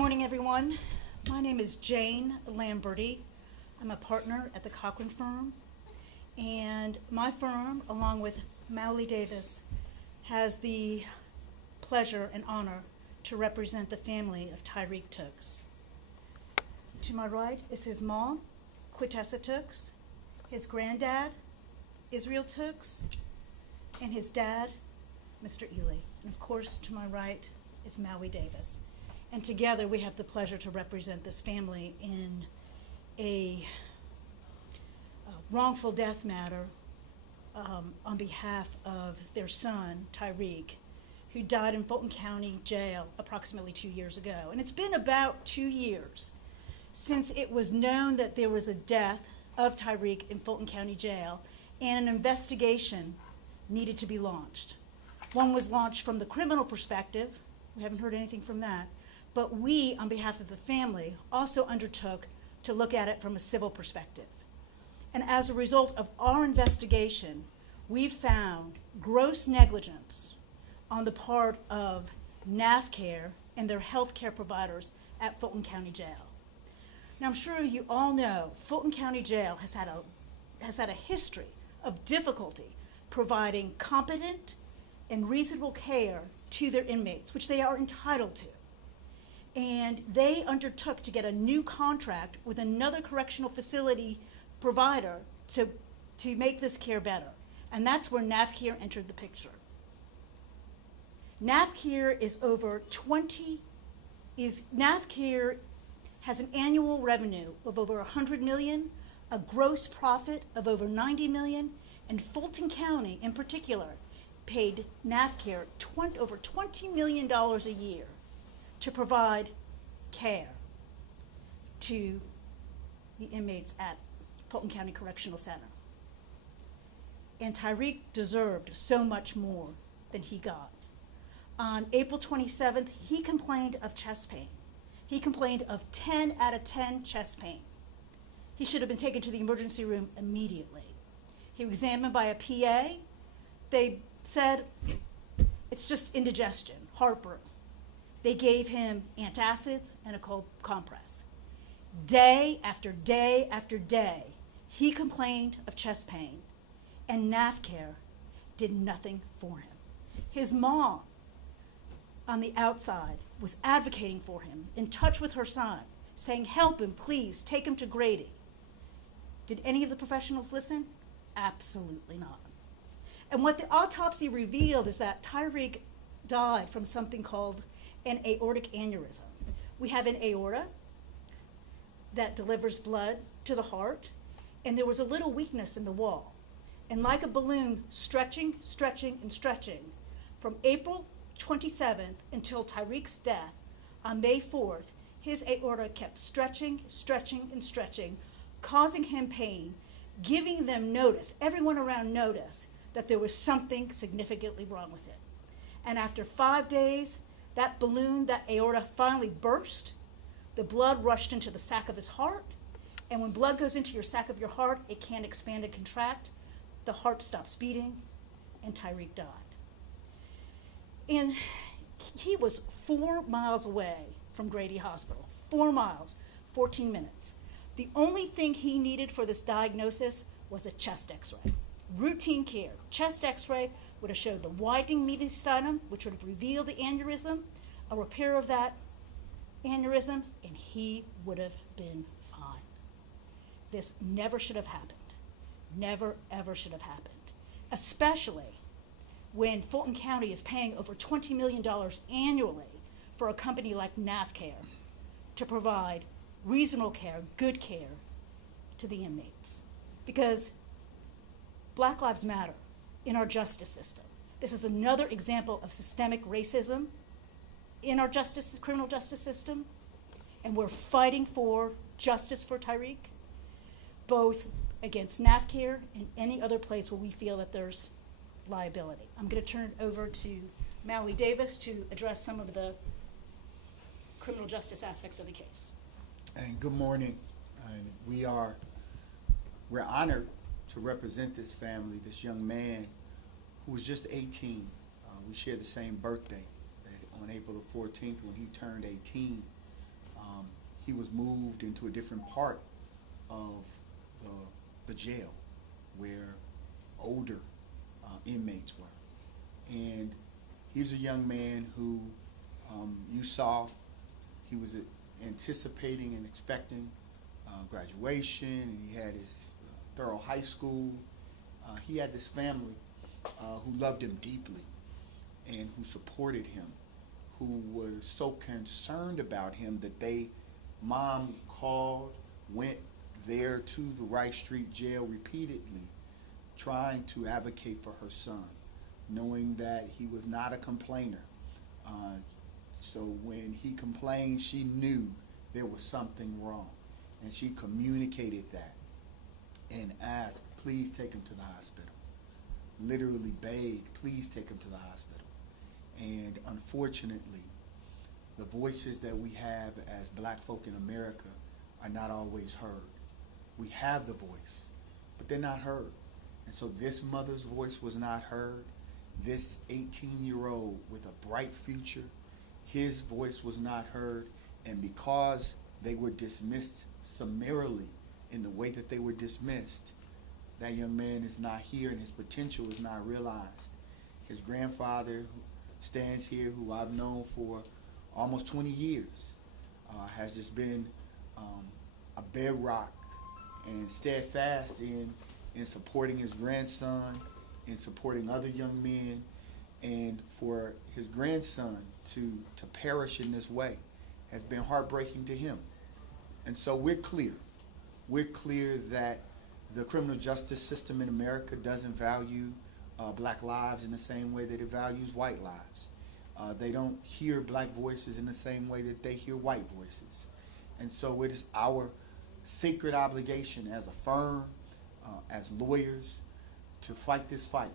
morning, everyone. My name is Jane Lamberty. I'm a partner at the Cochran firm, and my firm, along with Mowley Davis, has the pleasure and honor to represent the family of Tyrique Tookes. To my right is his mom, Kwitessa Tookes, his granddad, Israel Tookes, and his dad, Mr. Ealy. And of course, to my right is Mowley Davis. And together we have the pleasure to represent this family in a wrongful death matter on behalf of their son, Tyrique, who died in Fulton County Jail approximately 2 years ago. And it's been about 2 years since it was known that there was a death of Tyrique in Fulton County Jail, and an investigation needed to be launched. One was launched from the criminal perspective. We haven't heard anything from that. But we, on behalf of the family, also undertook to look at it from a civil perspective. And as a result of our investigation, we've found gross negligence on the part of NaphCare and their health care providers at Fulton County Jail. Now, I'm sure you all know Fulton County Jail has had a history of difficulty providing competent and reasonable care to their inmates, which they are entitled to. And they undertook to get a new contract with another correctional facility provider to make this care better. And that's where NaphCare entered the picture. NaphCare NaphCare has an annual revenue of over $100 million, a gross profit of over $90 million, and Fulton County in particular paid NaphCare over $20 million a year to provide care to the inmates at Fulton County Correctional Center. And Tyrique deserved so much more than he got. On April 27th, he complained of chest pain. He complained of 10 out of 10 chest pain. He should have been taken to the emergency room immediately. He was examined by a PA. They said it's just indigestion, heartburn. They gave him antacids and a cold compress. Day after day after day, he complained of chest pain, and NaphCare did nothing for him. His mom, on the outside, was advocating for him, in touch with her son, saying, "Help him, please, take him to Grady." Did any of the professionals listen? Absolutely not. And what the autopsy revealed is that Tyrique died from something called an aortic aneurysm. We have an aorta that delivers blood to the heart, and there was a little weakness in the wall. And like a balloon, stretching, stretching, and stretching, from April 27th until Tyrique's death on May 4th, his aorta kept stretching, stretching, and stretching, causing him pain, giving them notice, everyone around notice, that there was something significantly wrong with it. And after 5 days, that balloon, that aorta, finally burst. The blood rushed into the sac of his heart. And when blood goes into your sac of your heart, it can't expand and contract. The heart stops beating, and Tyrique died. And he was 4 miles away from Grady Hospital. 4 miles, 14 minutes. The only thing he needed for this diagnosis was a chest x-ray. Routine care. Chest x-ray would have showed the widening mediastinum, which would have revealed the aneurysm, a repair of that aneurysm, and he would have been fine. This never should have happened. Never, ever should have happened. Especially when Fulton County is paying over $20 million annually for a company like NaphCare to provide reasonable care, good care to the inmates. Because Black Lives Matter in our justice system. This is another example of systemic racism in our criminal justice system, and we're fighting for justice for Tyrique, both against NaphCare and any other place where we feel that there's liability. I'm going to turn it over to Mowley Davis to address some of the criminal justice aspects of the case. And good morning. And we're honored to represent this family, this young man who was just 18. We share the same birthday on April the 14th when he turned 18. he was moved into a different part of the jail where older inmates were. And he's a young man who you saw he was anticipating and expecting graduation, and he had his thorough high school. He had this family who loved him deeply and who supported him, who were so concerned about him that mom called, went there to the Rice Street jail repeatedly, trying to advocate for her son, knowing that he was not a complainer. So when he complained, she knew there was something wrong, and she communicated that and asked, please take him to the hospital. Literally begged, please take him to the hospital. And unfortunately, the voices that we have as black folk in America are not always heard. We have the voice, but they're not heard. And so this mother's voice was not heard. This 18-year-old with a bright future, his voice was not heard. And because they were dismissed summarily in the way that they were dismissed, that young man is not here and his potential is not realized. His grandfather, who stands here, who I've known for almost 20 years, has just been a bedrock and steadfast in supporting his grandson, in supporting other young men, and for his grandson to perish in this way has been heartbreaking to him. And so we're clear that the criminal justice system in America doesn't value black lives in the same way that it values white lives. They don't hear black voices in the same way that they hear white voices. And so it is our sacred obligation as a firm, as lawyers, to fight this fight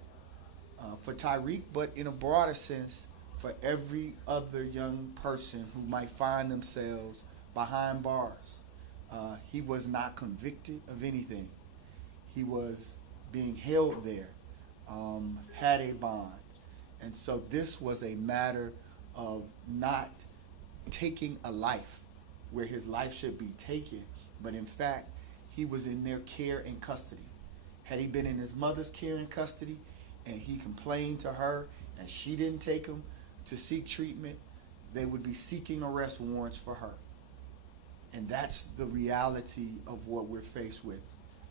for Tyrique, but in a broader sense, for every other young person who might find themselves behind bars. He was not convicted of anything. He was being held there, had a bond. And so this was a matter of not taking a life where his life should be taken, but in fact, he was in their care and custody. Had he been in his mother's care and custody and he complained to her and she didn't take him to seek treatment, they would be seeking arrest warrants for her. And that's the reality of what we're faced with.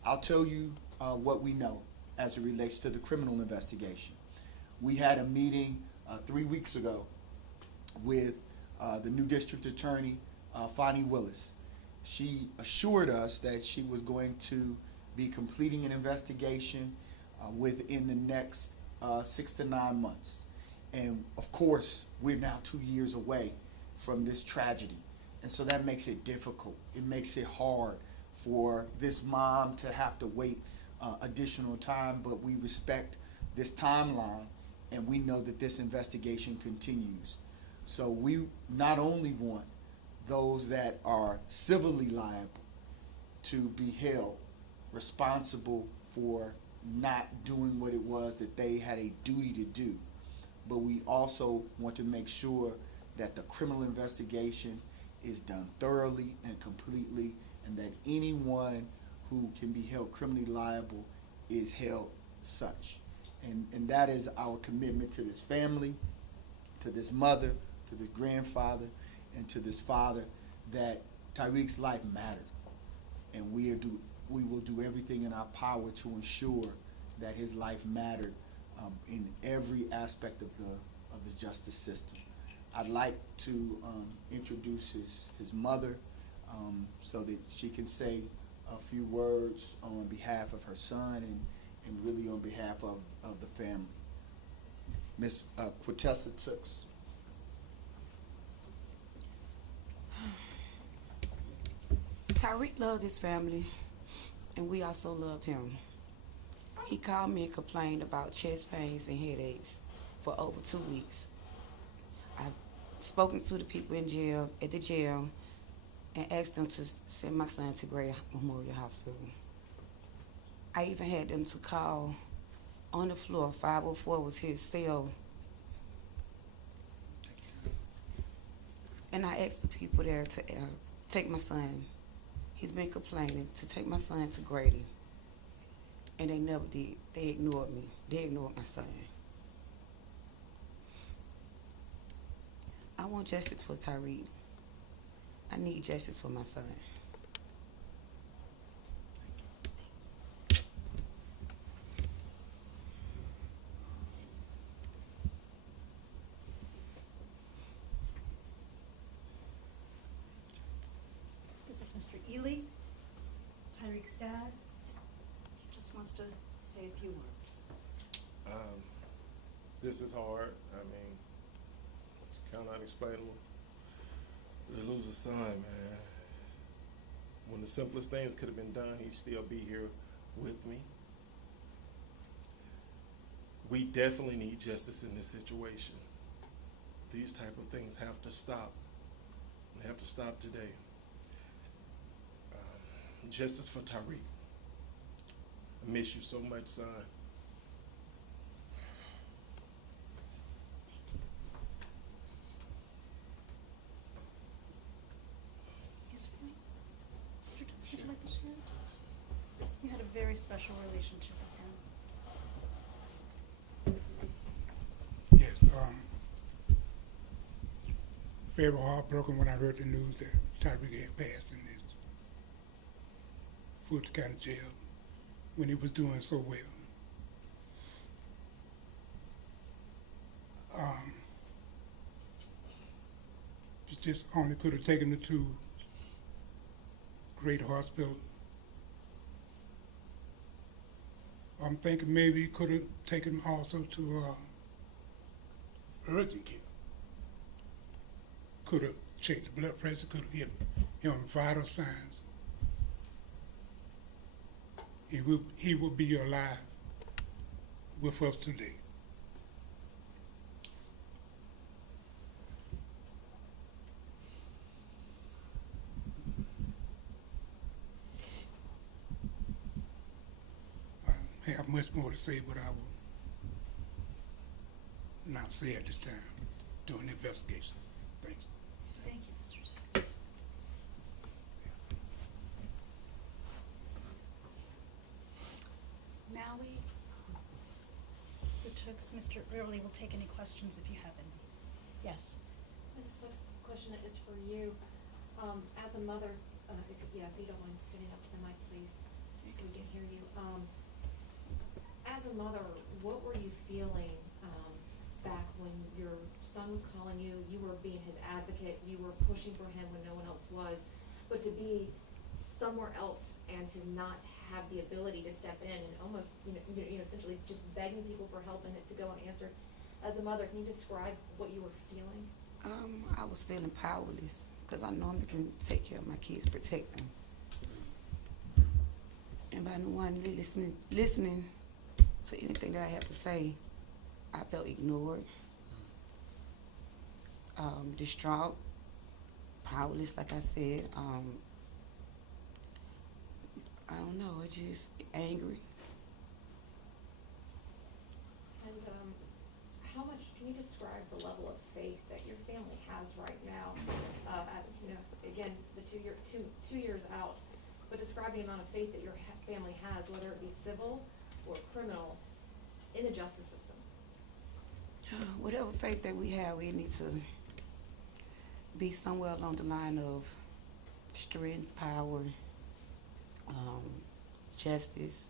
I'll tell you what we know as it relates to the criminal investigation. We had a meeting 3 weeks ago with the new district attorney, Fonnie Willis. She assured us that she was going to be completing an investigation within the next 6 to 9 months. And of course, we're now 2 years away from this tragedy. And so that makes it difficult. It makes it hard for this mom to have to wait additional time, but we respect this timeline and we know that this investigation continues. So we not only want those that are civilly liable to be held responsible for not doing what it was that they had a duty to do, but we also want to make sure that the criminal investigation is done thoroughly and completely, and that anyone who can be held criminally liable is held such. And that is our commitment to this family, to this mother, to this grandfather, and to this father, that Tyrique's life mattered. And we will do everything in our power to ensure that his life mattered in every aspect of the justice system. I'd like to introduce his mother so that she can say a few words on behalf of her son and really on behalf of the family. Miss Kwitessa Tookes. Tyrique loved his family, and we also loved him. He called me and complained about chest pains and headaches for over 2 weeks. I've spoken to the people in jail, at the jail, and asked them to send my son to Gray Memorial Hospital. I even had them to call on the floor. 504 was his cell. And I asked the people there to take my son. He's been complaining to take my son to Grady. And they never did. They ignored me. They ignored my son. I want justice for Tyrique. I need justice for my son. This is Mr. Ealy, Tyrique's dad. He just wants to say a few words. This is hard. I mean, it's kind of unexplainable to lose a son, man. When the simplest things could have been done, he'd still be here with me. We definitely need justice in this situation. These type of things have to stop. They have to stop today. Justice for Tyrique. I miss you so much, son. Yes, ma'am. Mr. Tookes, would you like to share? You had a very special relationship with him. Yes, very heartbroken when I heard the news that Tyrique had passed in this Fulton County jail when he was doing so well. He just only could have taken him to Great Hospital. I'm thinking maybe he could have taken him also to urgent care. Could have checked the blood pressure, could have hit him vital signs. He will be alive with us today. I have much more to say, but I will not say at this time during the investigation. Thanks. Thank you, Mr. Tookes. Now the Tookes, Mr. Early will take any questions if you have any. Yes. Mrs. Tookes, this question is for you. As a mother, if you don't mind standing up to the mic, please, so we can hear you. As a mother, what were you feeling back when your son was calling you? You were being his advocate. You were pushing for him when no one else was. But to be somewhere else and to not have the ability to step in and almost, essentially just begging people for help and it to go unanswered. As a mother, can you describe what you were feeling? I was feeling powerless because I normally can take care of my kids, protect them. And by no one listening to anything that I have to say, I felt ignored, distraught, powerless, like I said. I don't know, just angry. And how much, can you describe the level of faith that your family has right now? Again, the 2 years out, but describe the amount of faith that your family has, whether it be civil or criminal, in the justice system. Whatever faith that we have, we need to be somewhere along the line of strength, power, justice.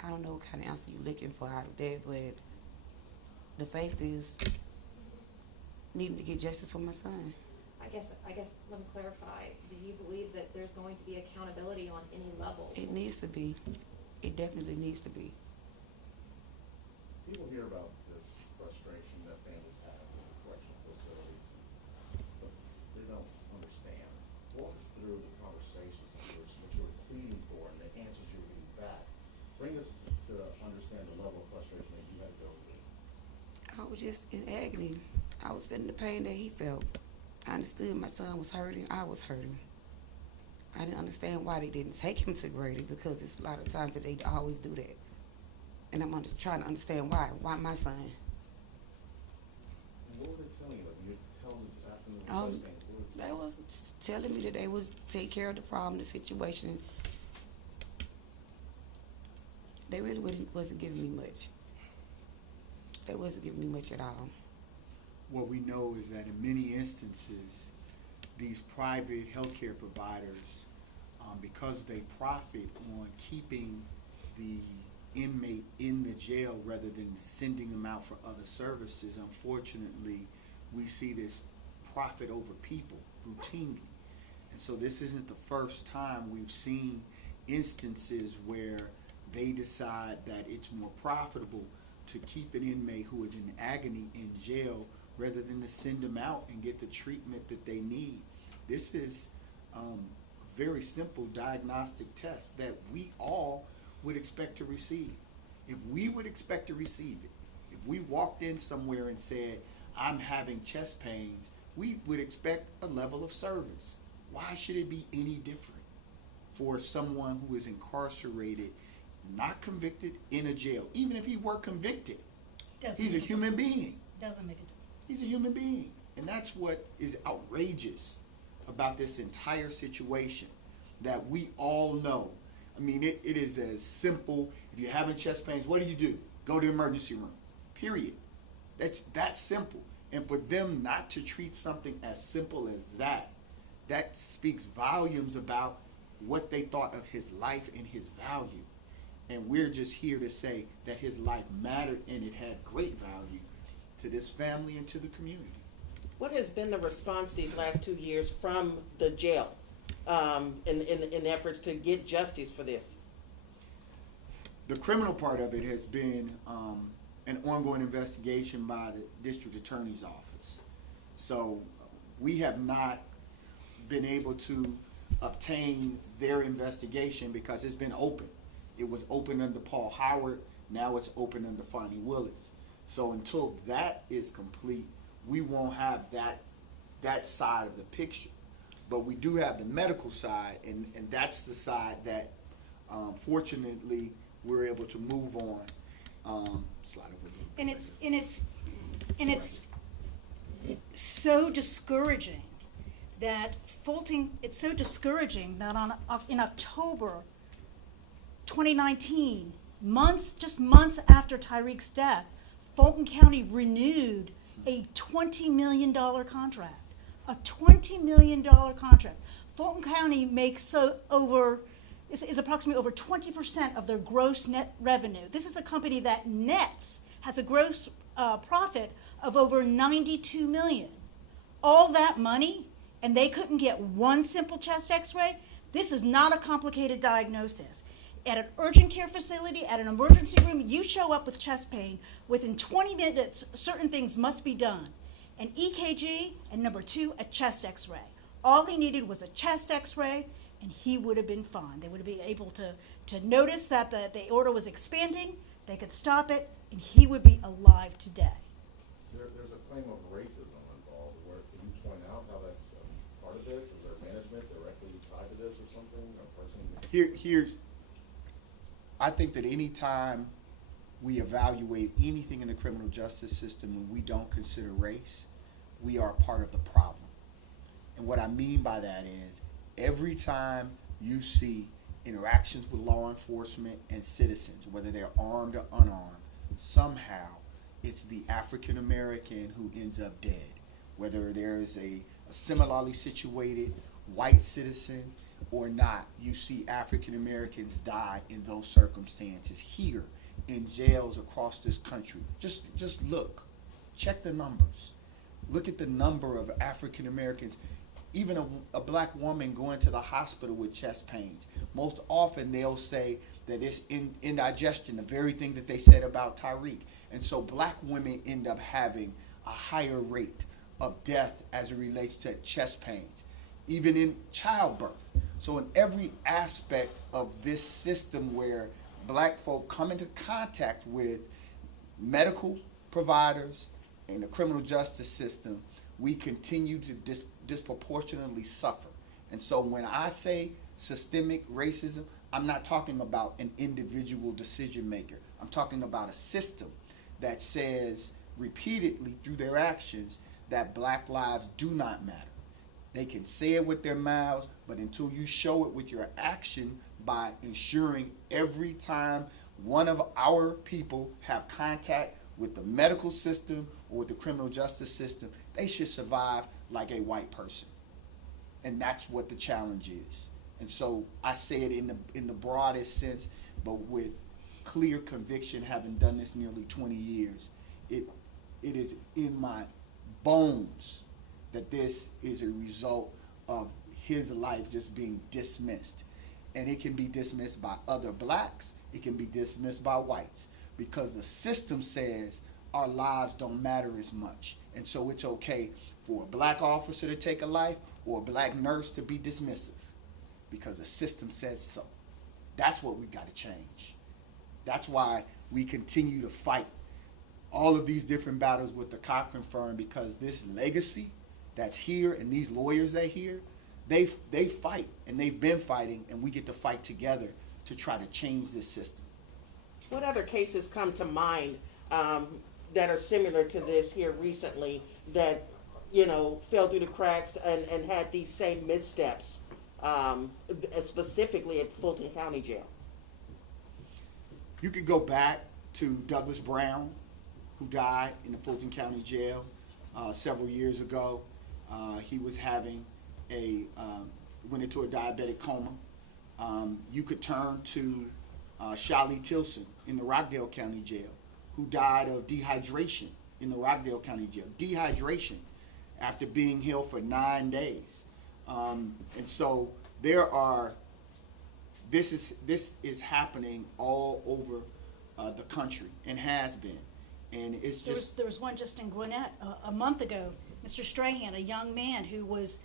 I don't know what kind of answer you're looking for out of that, but the faith is needing to get justice for my son. I guess let me clarify. Do you believe that there's going to be accountability on any level? It needs to be. It definitely needs to be. People hear about this frustration that families have with the correctional facilities, but they don't understand. Walk us through the conversations that you were pleading for and the answers you were getting back. Bring us to understand the level of frustration that you had to go through. I was just in agony. I was feeling the pain that he felt. I understood my son was hurting. I was hurting. I didn't understand why they didn't take him to Grady, because it's a lot of times that they always do that. And I'm just trying to understand why. Why my son? And what were they telling you? Like, What's the influence? They was telling me that they was take care of the problem, the situation. They really wasn't giving me much. They wasn't giving me much at all. What we know is that in many instances, these private healthcare providers, because they profit on keeping the inmate in the jail rather than sending them out for other services, unfortunately, we see this profit over people routinely. And so this isn't the first time we've seen instances where they decide that it's more profitable to keep an inmate who is in agony in jail rather than to send them out and get the treatment that they need. This is a very simple diagnostic test that we all would expect to receive. If we would expect to receive it, if we walked in somewhere and said, I'm having chest pains, we would expect a level of service. Why should it be any different for someone who is incarcerated, not convicted, in a jail? Even if he were convicted, he's a human being. Doesn't make a difference. He's a human being. And that's what is outrageous about this entire situation, that we all know. I mean, it is as simple. If you're having chest pains, what do? Go to the emergency room. Period. That's that simple. And for them not to treat something as simple as that, that speaks volumes about what they thought of his life and his value. And we're just here to say that his life mattered and it had great value to this family and to the community. What has been the response these last 2 years from the jail in efforts to get justice for this? The criminal part of it has been an ongoing investigation by the district attorney's office. So we have not been able to obtain their investigation because it's been open. It was open under Paul Howard, now it's open under Fonnie Willis. So until that is complete, we won't have that side of the picture. But we do have the medical side, and that's the side that fortunately we're able to move on. Slide over a little bit. And it's so discouraging that in October 2019, just months after Tyrique's death, Fulton County renewed a $20 million contract. A $20 million contract. Fulton County makes is approximately over 20% of their gross net revenue. This is a company that has a gross profit of over $92 million. All that money, and they couldn't get one simple chest x-ray? This is not a complicated diagnosis. At an urgent care facility, at an emergency room, you show up with chest pain, within 20 minutes, certain things must be done. An EKG, and number 2, a chest x-ray. All he needed was a chest x-ray, and he would have been fine. They would have been able to notice that the aorta was expanding, they could stop it, and he would be alive today. There's a claim of racism involved. Can you point out how that's part of this? Is there management directly tied to this or something? A person? I think that any time we evaluate anything in the criminal justice system and we don't consider race, we are part of the problem. And what I mean by that is, every time you see interactions with law enforcement and citizens, whether they're armed or unarmed, somehow it's the African American who ends up dead. Whether there's a similarly situated white citizen or not, you see African Americans die in those circumstances here in jails across this country. Just look, check the numbers. Look at the number of African Americans, even a black woman going to the hospital with chest pains. Most often they'll say that it's indigestion, the very thing that they said about Tyrique. And so black women end up having a higher rate of death as it relates to chest pains, even in childbirth. So in every aspect of this system where black folk come into contact with medical providers and the criminal justice system, we continue to disproportionately suffer. And so when I say systemic racism, I'm not talking about an individual decision maker. I'm talking about a system that says repeatedly through their actions that black lives do not matter. They can say it with their mouths, but until you show it with your action by ensuring every time one of our people have contact with the medical system or with the criminal justice system, they should survive like a white person. And that's what the challenge is. And so I say it in the broadest sense, but with clear conviction, having done this nearly 20 years, it is in my bones that this is a result of his life just being dismissed. And it can be dismissed by other blacks, it can be dismissed by whites, because the system says our lives don't matter as much. And so it's okay for a black officer to take a life or a black nurse to be dismissive, because the system says so. That's what we've got to change. That's why we continue to fight all of these different battles with the Cochran firm, because this legacy that's here and these lawyers that here, they fight, and they've been fighting, and we get to fight together to try to change this system. What other cases come to mind that are similar to this here recently that, you know, fell through the cracks and had these same missteps, specifically at Fulton County Jail? You could go back to Douglas Brown, who died in the Fulton County Jail several years ago. He was having went into a diabetic coma. You could turn to Shali Tilson in the Rockdale County Jail, who died of dehydration in the Rockdale County Jail. Dehydration after being held for 9 days. And so this is happening all over the country and has been. And it's just... There was one just in Gwinnett a month ago, Mr. Strahan, a young man who was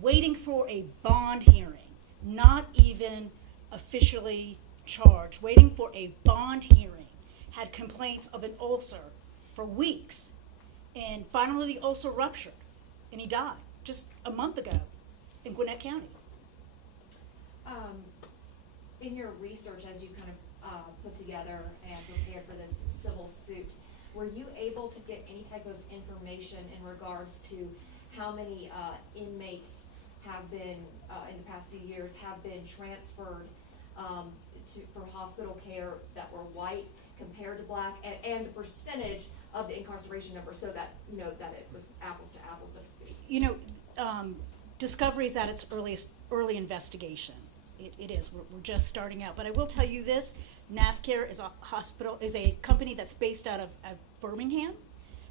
waiting for a bond hearing, not even officially charged, waiting for a bond hearing, had complaints of an ulcer for weeks, and finally the ulcer ruptured, and he died just a month ago in Gwinnett County. In your research, as you kind of put together and prepared for this civil suit, were you able to get any type of information in regards to how many inmates have been, in the past few years, have been transferred for hospital care that were white compared to black, and the percentage of the incarceration number, so that, you know, that it was apples to apples, so to speak? You know, discovery is at its early investigation. It is. We're just starting out. But I will tell you this: NaphCare is a company that's based out of Birmingham,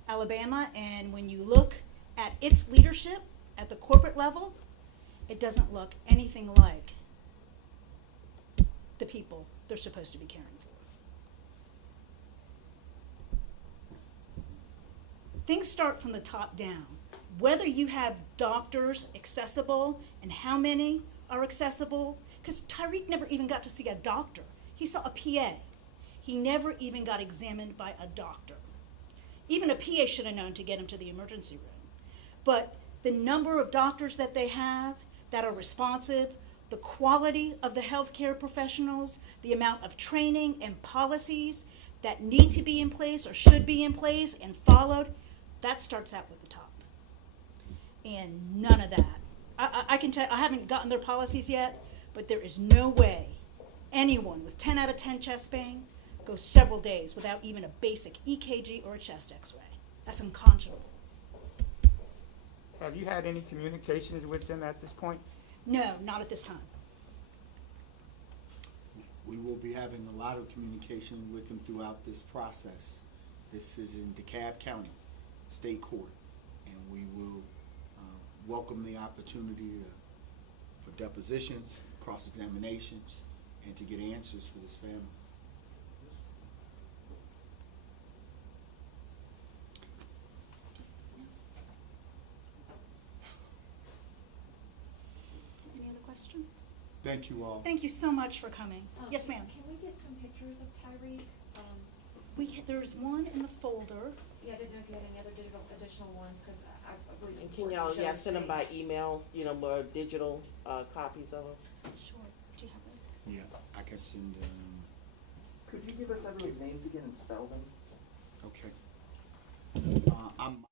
Alabama, and when you look at its leadership at the corporate level, it doesn't look anything like the people they're supposed to be caring for. Things start from the top down. Whether you have doctors accessible and how many are accessible, because Tyrique never even got to see a doctor. He saw a PA. He never even got examined by a doctor. Even a PA should have known to get him to the emergency room. But the number of doctors that they have that are responsive, the quality of the healthcare professionals, the amount of training and policies that need to be in place or should be in place and followed, that starts out with the top. And none of that. I can tell, I haven't gotten their policies yet, but there is no way anyone with 10 out of 10 chest pain goes several days without even a basic EKG or a chest x-ray. That's unconscionable. Have you had any communications with them at this point? No, not at this time. We will be having a lot of communication with them throughout this process. This is in DeKalb County State Court, and we will welcome the opportunity for depositions, cross-examinations, and to get answers for this family. Any other questions? Thank you all. Thank you so much for coming. Yes, ma'am. Can we get some pictures of Tyrique? There's one in the folder. Yeah, I didn't know if you had any other additional ones, because I believe And it's can important to y'all, show send them by face. email, you know, more digital copies of them? Sure. Do you have those? Yeah, I can send Could you give us everyone's names again and spell them? okay. I'm